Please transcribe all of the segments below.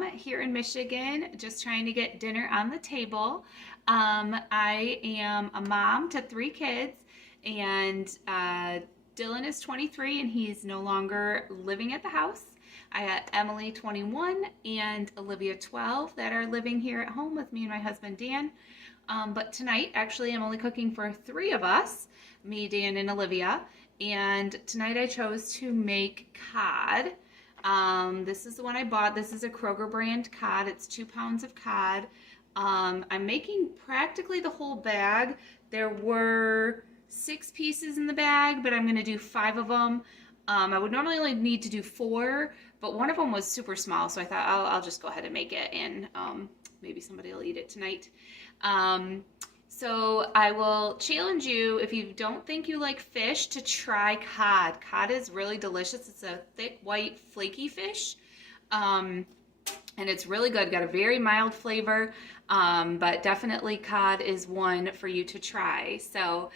mom here in Michigan, just trying to get dinner on the table. I am a mom to three kids, and Dylan is 23 and he's no longer living at the house. I got Emily, 21, and Olivia, 12, that are living here at home with me and my husband, Dan. But tonight, actually, I'm only cooking for three of us, me, Dan, and Olivia. And tonight I chose to make cod. This is the one I bought. This is a Kroger brand cod. It's 2 pounds of cod. I'm making practically the whole bag. There were 6 pieces in the bag, but I'm going to do 5 of them. I would normally only need to do 4, but one of them was super small, so I thought I'll just go ahead and make it, and maybe somebody will eat it tonight. So I will challenge you, if you don't think you like fish, to try cod. Cod is really delicious. It's a thick, white, flaky fish. And it's really good. Got a very mild flavor, but definitely cod is one for you to try. So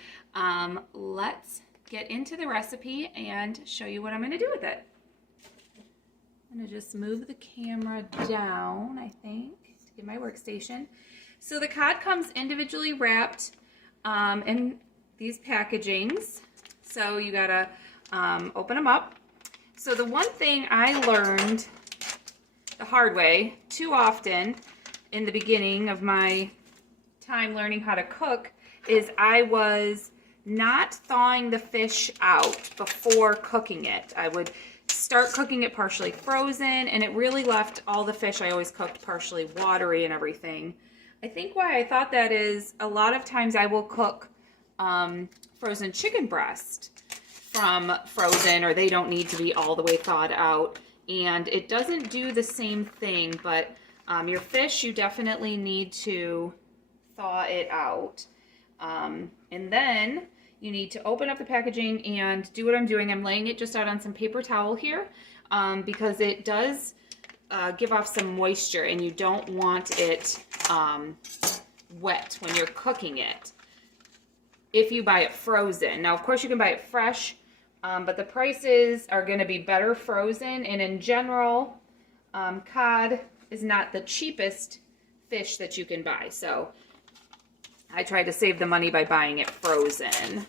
let's get into the recipe and show you what I'm going to do with it. I'm going to just move the camera down, I think, to get my workstation. So the cod comes individually wrapped in these packagings. So you gotta open them up. So the one thing I learned the hard way too often in the beginning of my time learning how to cook is I was not thawing the fish out before cooking it. I would start cooking it partially frozen, and it really left all the fish I always cooked partially watery and everything. I think why I thought that is a lot of times I will cook frozen chicken breast from frozen, or they don't need to be all the way thawed out, and it doesn't do the same thing, but your fish, you definitely need to thaw it out. And then you need to open up the packaging and do what I'm doing. I'm laying it just out on some paper towel here because it does give off some moisture, and you don't want it wet when you're cooking it if you buy it frozen. Now, of course, you can buy it fresh, but the prices are going to be better frozen, and in general, cod is not the cheapest fish that you can buy, so I try to save the money by buying it frozen.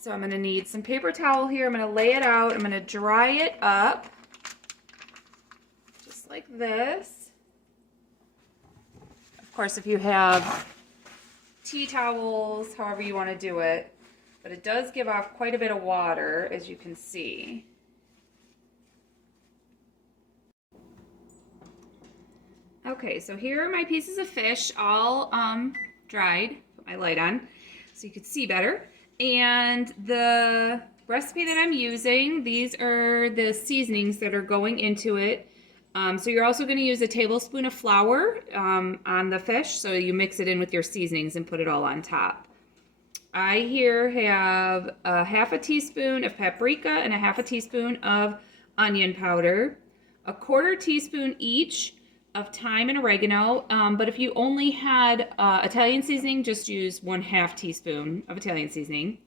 So I'm going to need some paper towel here. I'm going to lay it out. I'm going to dry it up just like this. Of course, if you have tea towels, however you want to do it, but it does give off quite a bit of water, as you can see. Okay, so here are my pieces of fish, all dried. Put my light on so you could see better. And the recipe that I'm using, these are the seasonings that are going into it. So you're also going to use a tablespoon of flour on the fish, so you mix it in with your seasonings and put it all on top. I here have a half a teaspoon of paprika and a half a teaspoon of onion powder, a quarter teaspoon each of thyme and oregano, but if you only had Italian seasoning, just use 1/2 teaspoon of Italian seasoning.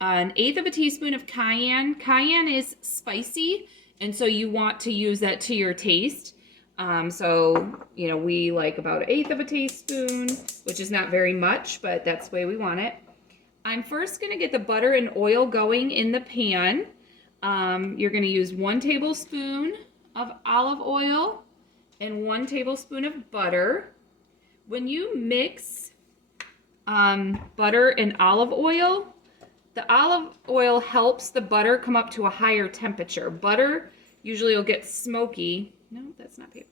An eighth of a teaspoon of cayenne. Cayenne is spicy, and so you want to use that to your taste. So, you know, we like about 1/8 of a teaspoon, which is not very much, but that's the way we want it. I'm first going to get the butter and oil going in the pan. You're going to use 1 tablespoon of olive oil and 1 tablespoon of butter. When you mix butter and olive oil, the olive oil helps the butter come up to a higher temperature. Butter usually will get smoky. No, that's not paper.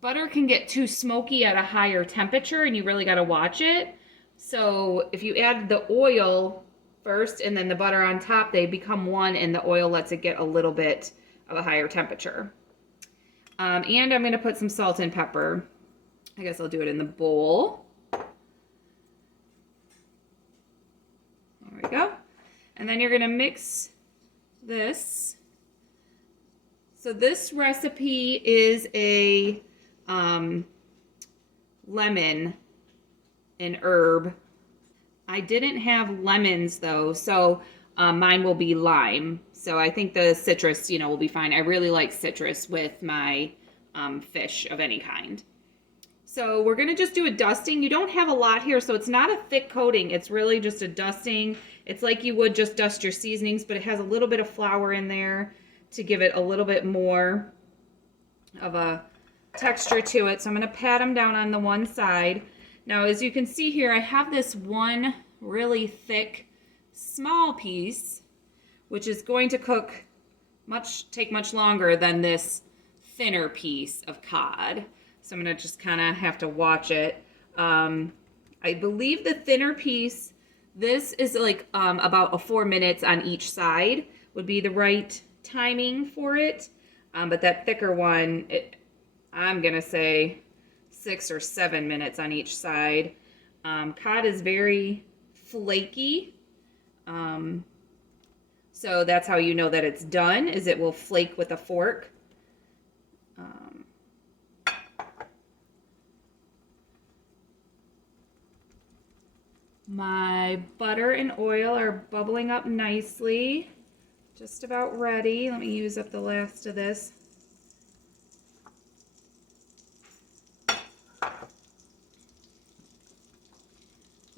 Butter can get too smoky at a higher temperature, and you really got to watch it. So if you add the oil first and then the butter on top, they become one, and the oil lets it get a little bit of a higher temperature. And I'm going to put some salt and pepper. I guess I'll do it in the bowl. There we go. And then you're going to mix this. So this recipe is a lemon and herb. I didn't have lemons though, so Mine will be lime. So I think the citrus, will be fine. I really like citrus with my fish of any kind. So we're going to just do a dusting. You don't have a lot here, so it's not a thick coating. It's really just a dusting. It's like you would just dust your seasonings, but it has a little bit of flour in there to give it a little bit more of a texture to it. So I'm going to pat them down on the one side. Now, as you can see here, I have this one really thick, small piece, which is going to take much longer than this thinner piece of cod. So I'm going to just kind of have to watch it. I believe the thinner piece, this is like about 4 minutes on each side would be the right timing for it. But that thicker one, I'm going to say 6 or 7 minutes on each side. Cod is very flaky. So that's how you know that it's done, is it will flake with a fork. My butter and oil are bubbling up nicely. Just about ready. Let me use up the last of this.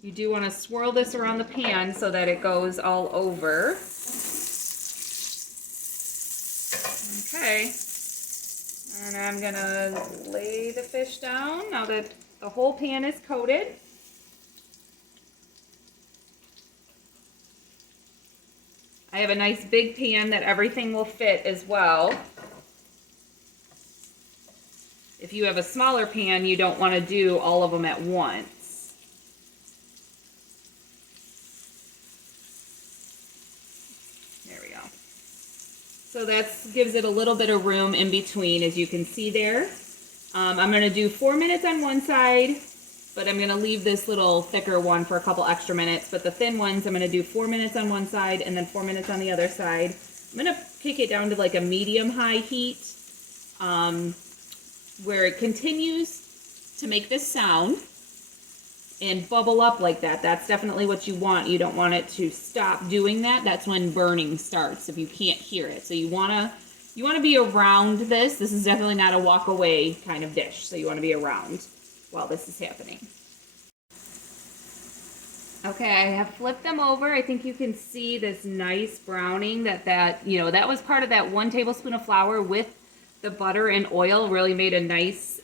You do want to swirl this around the pan so that it goes all over. Okay. And I'm going to lay the fish down now that the whole pan is coated. I have a nice big pan that everything will fit as well. If you have a smaller pan, you don't want to do all of them at once. There we go. So that gives it a little bit of room in between, as you can see there. I'm going to do 4 minutes on one side, but I'm going to leave this little thicker one for a couple extra minutes. But the thin ones, I'm going to do 4 minutes on one side and then 4 minutes on the other side. I'm going to kick it down to like a medium-high heat, where it continues to make this sound and bubble up like that. That's definitely what you want. You don't want it to stop doing that. That's when burning starts, if you can't hear it. So you want to be around this. This is definitely not a walk away kind of dish. So you want to be around while this is happening. Okay, I have flipped them over. I think you can see this nice browning that was part of that 1 tablespoon of flour with the butter and oil really made a nice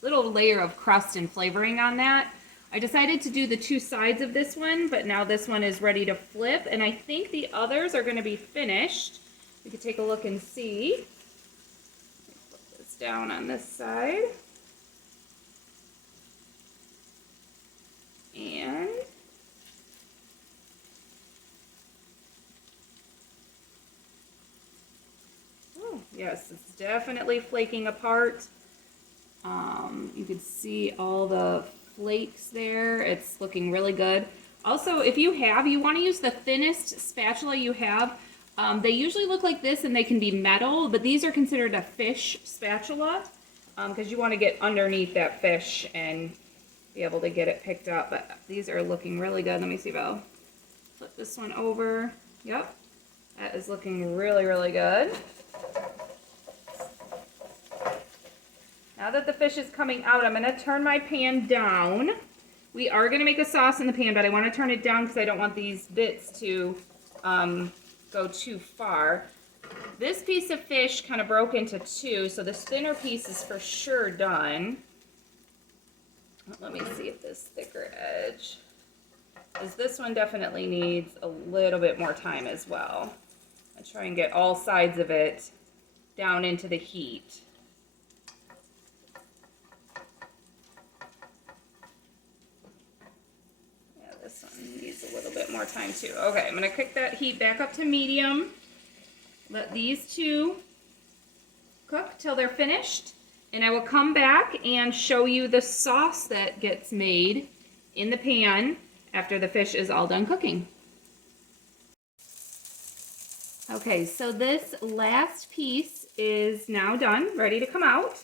little layer of crust and flavoring on that. I decided to do the 2 sides of this one, but now this one is ready to flip, and I think the others are going to be finished. We can take a look and see. Let me flip this down on this side. And oh, yes, it's definitely flaking apart. You can see all the flakes there. It's looking really good. Also, if you want to use the thinnest spatula you have. They usually look like this and they can be metal, but these are considered a fish spatula because you want to get underneath that fish and be able to get it picked up. But these are looking really good. Let me see if I'll flip this one over. Yep, that is looking really, really good. Now that the fish is coming out, I'm going to turn my pan down. We are going to make a sauce in the pan, but I want to turn it down because I don't want these bits to go too far. This piece of fish kind of broke into 2, so this thinner piece is for sure done. Let me see if this thicker edge, because this one definitely needs a little bit more time as well. I try and get all sides of it down into the heat. Yeah, this one needs a little bit more time too. Okay, I'm going to kick that heat back up to medium. Let these 2 cook till they're finished. And I will come back and show you the sauce that gets made in the pan after the fish is all done cooking. Okay, so this last piece is now done, ready to come out.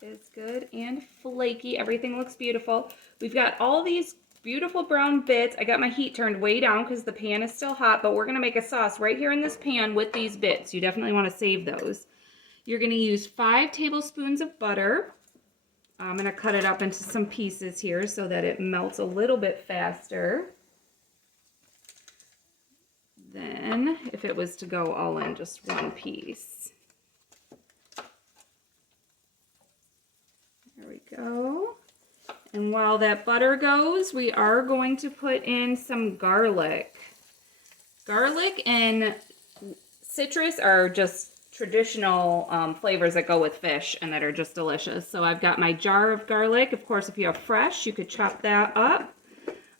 That is good and flaky. Everything looks beautiful. We've got all these beautiful brown bits. I got my heat turned way down because the pan is still hot, but we're gonna make a sauce right here in this pan with these bits. You definitely wanna save those. You're gonna use 5 tablespoons of butter. I'm gonna cut it up into some pieces here so that it melts a little bit faster. Then, if it was to go all in just one piece. There we go. And while that butter goes, we are going to put in some garlic. Garlic and citrus are just traditional flavors that go with fish and that are just delicious. So I've got my jar of garlic. Of course, if you have fresh, you could chop that up.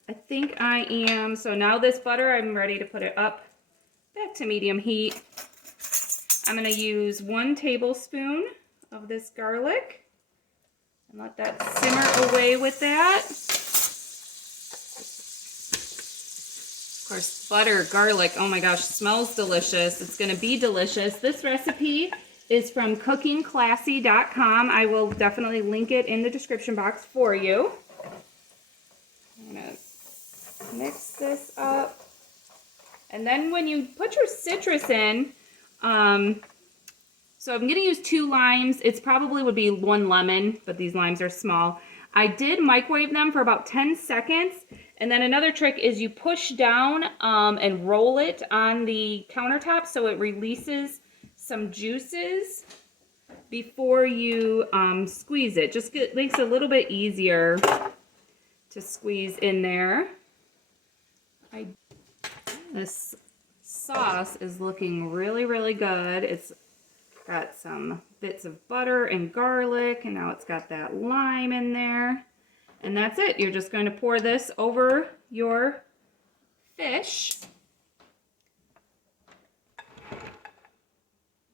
I think I am, so now this butter, I'm ready to put it up back to medium heat. I'm gonna use 1 tablespoon of this garlic. And let that simmer away with that. Of course, butter, garlic, oh my gosh, smells delicious. It's gonna be delicious. This recipe is from cookingclassy.com. I will definitely link it in the description box for you. I'm gonna mix this up. And then when you put your citrus in, so I'm going to use 2 limes. It's probably would be 1 lemon, but these limes are small. I did microwave them for about 10 seconds. And then another trick is you push down and roll it on the countertop so it releases some juices before you squeeze it. Just makes it a little bit easier to squeeze in there. This sauce is looking really, really good. It's got some bits of butter and garlic, and now it's got that lime in there. And that's it. You're just going to pour this over your fish.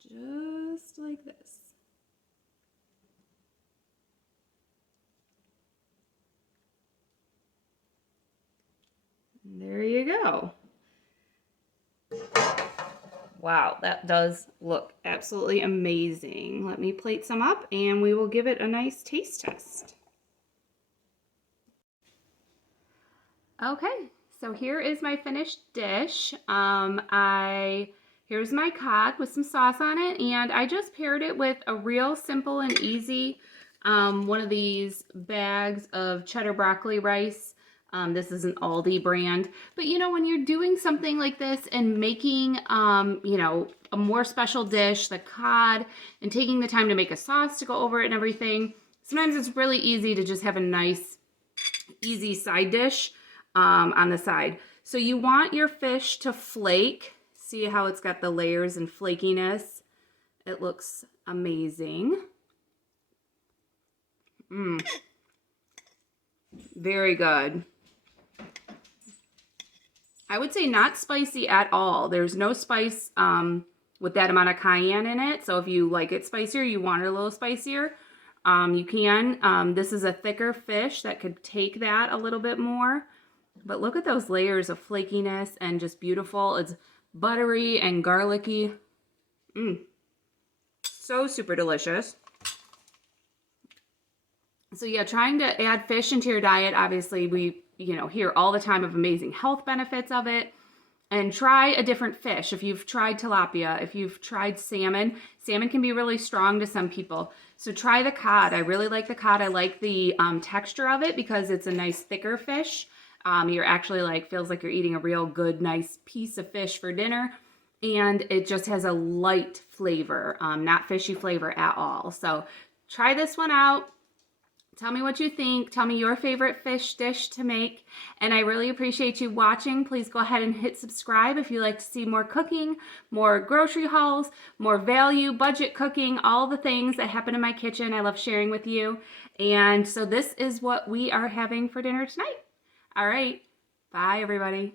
Just like this. And there you go. Wow, that does look absolutely amazing. Let me plate some up and we will give it a nice taste test. Okay, so here is my finished dish. Here's my cod with some sauce on it, and I just paired it with a real simple and easy one of these bags of cheddar broccoli rice. This is an Aldi brand, but you know, when you're doing something like this and making, you know, a more special dish, the cod, and taking the time to make a sauce to go over it and everything, sometimes it's really easy to just have a nice, easy side dish on the side. So you want your fish to flake. See how it's got the layers and flakiness? It looks amazing. Very good. I would say not spicy at all. There's no spice with that amount of cayenne in it. So if you like it spicier, you want it a little spicier, you can. This is a thicker fish that could take that a little bit more. But look at those layers of flakiness and just beautiful. It's buttery and garlicky. So super delicious. So yeah, trying to add fish into your diet, obviously we, you know, hear all the time of amazing health benefits of it. And try a different fish. If you've tried tilapia, if you've tried salmon, salmon can be really strong to some people. So try the cod. I really like the cod. I like the texture of it because it's a nice thicker fish. You're actually like, feels like you're eating a real good, nice piece of fish for dinner. And it just has a light flavor, not fishy flavor at all. So try this one out. Tell me what you think. Tell me your favorite fish dish to make. And I really appreciate you watching. Please go ahead and hit subscribe if you like to see more cooking, more grocery hauls, more value, budget cooking, all the things that happen in my kitchen. I love sharing with you. And so this is what we are having for dinner tonight. All right. Bye, everybody.